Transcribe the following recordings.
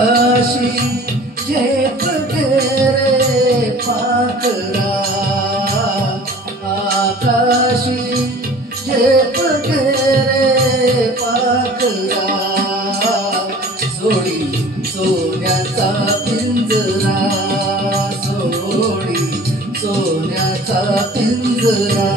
आकाशी झेप रे पाखरा, आकाशी झेप रे पाखरा, सोडी सोन्याचा पिंजरा, सोडी सोन्याचा पिंजरा.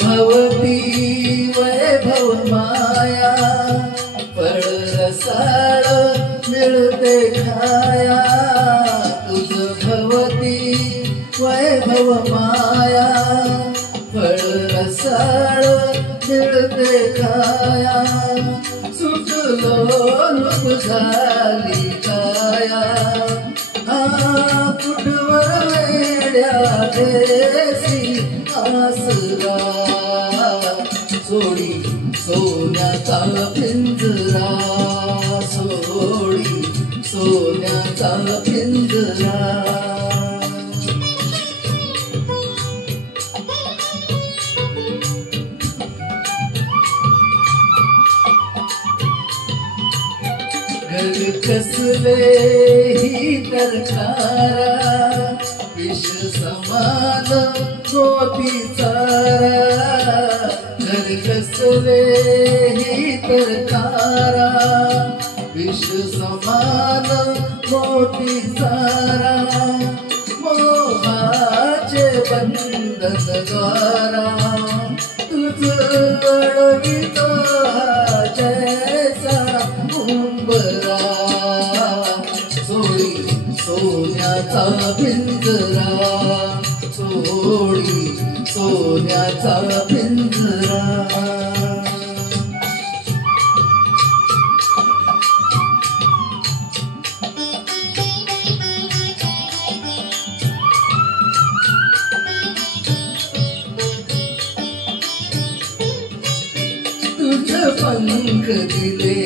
भवती वैभव माया, फळ रसाळ मिळते खाया. तुझ भवती वैभव माया, फळ रसाळ मिळते खाया. सुटलो लुट झाली काया, हा कुठवर वेड्या देसी आसरा. सोडी सोन्याचा पिंजरा, सोडी सोन्याचा पिंजरा. घर कसले ही तरकारा, विष समान गोपी चारा. घर कसले ही तरकारा, विष समान गोपी चारा. मोहाचे बंधन द्वारा, तुझ अडवितो जैसा उंबरा. सोडी सोन्याचा पिंजरा, सोडी सोन्याचा पिंजरा. तुझ पंख दिले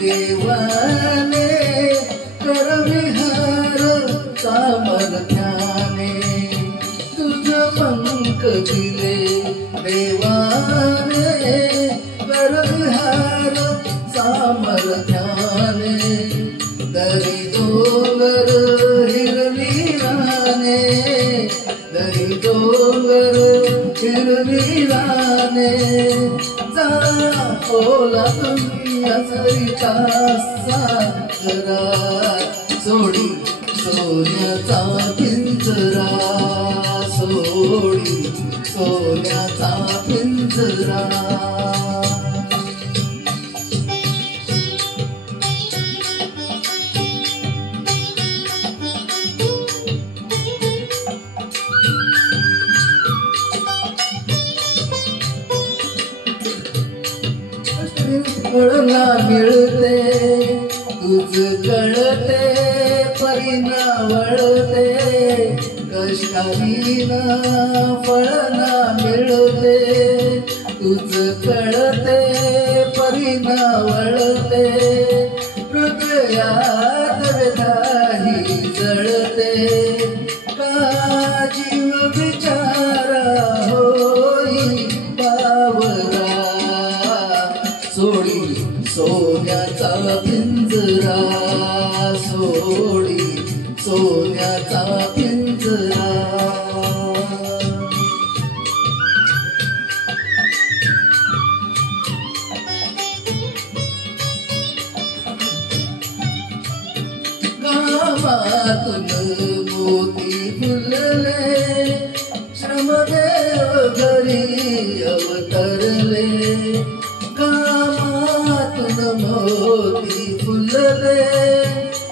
देवाने, कर विहार सामर्थ्याने. तुझ पंख दिले देवाने, कर विहार सामर्थ्याने. दरी डोंगर हिरविराने, दरी डोंगर हिरविराने. ओला तुम्ही सरिता सागरा, सोडी सोन्याचा पिंजरा, सोडी सोन्याचा पिंजरा. फळना मिळते तुझ कळते, परिणा वळते कशाहीना. फळना मिळते तुझ कळते, परिणा वळते. हृदयात वेदाही जळते, का जीव विचारा होई बावरा. सोडी सोन्याचा पिंजरा, सोडी सोन्याचा पिंजरा. गावातून मोती फुलले, श्रमदेव घरी अवतरले. गावातून मोती फुलले,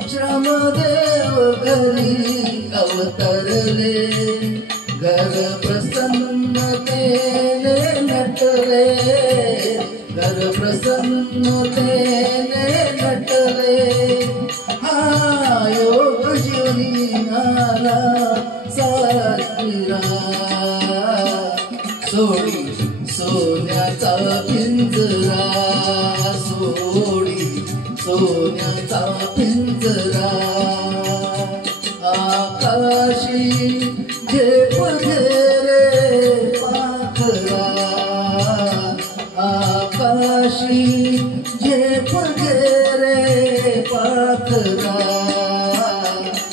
श्रमदेव घरी अवतरले. घर प्रसन्नतेने नटले, घर प्रसन्नतेने नटले. हा योग जीवनी आला सासरा. सोडी सोन्याचा पिंजरा, सोडी सोन्याचा पिंजरा. आकाशी रे पाखरा आकाशी झेप रे पाखरा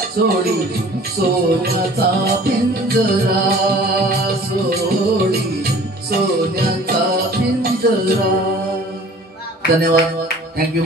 सोडी सोन्याचा पिंजरा सोडी सोन्याचा पिंजरा. धन्यवाद. थँक्यू.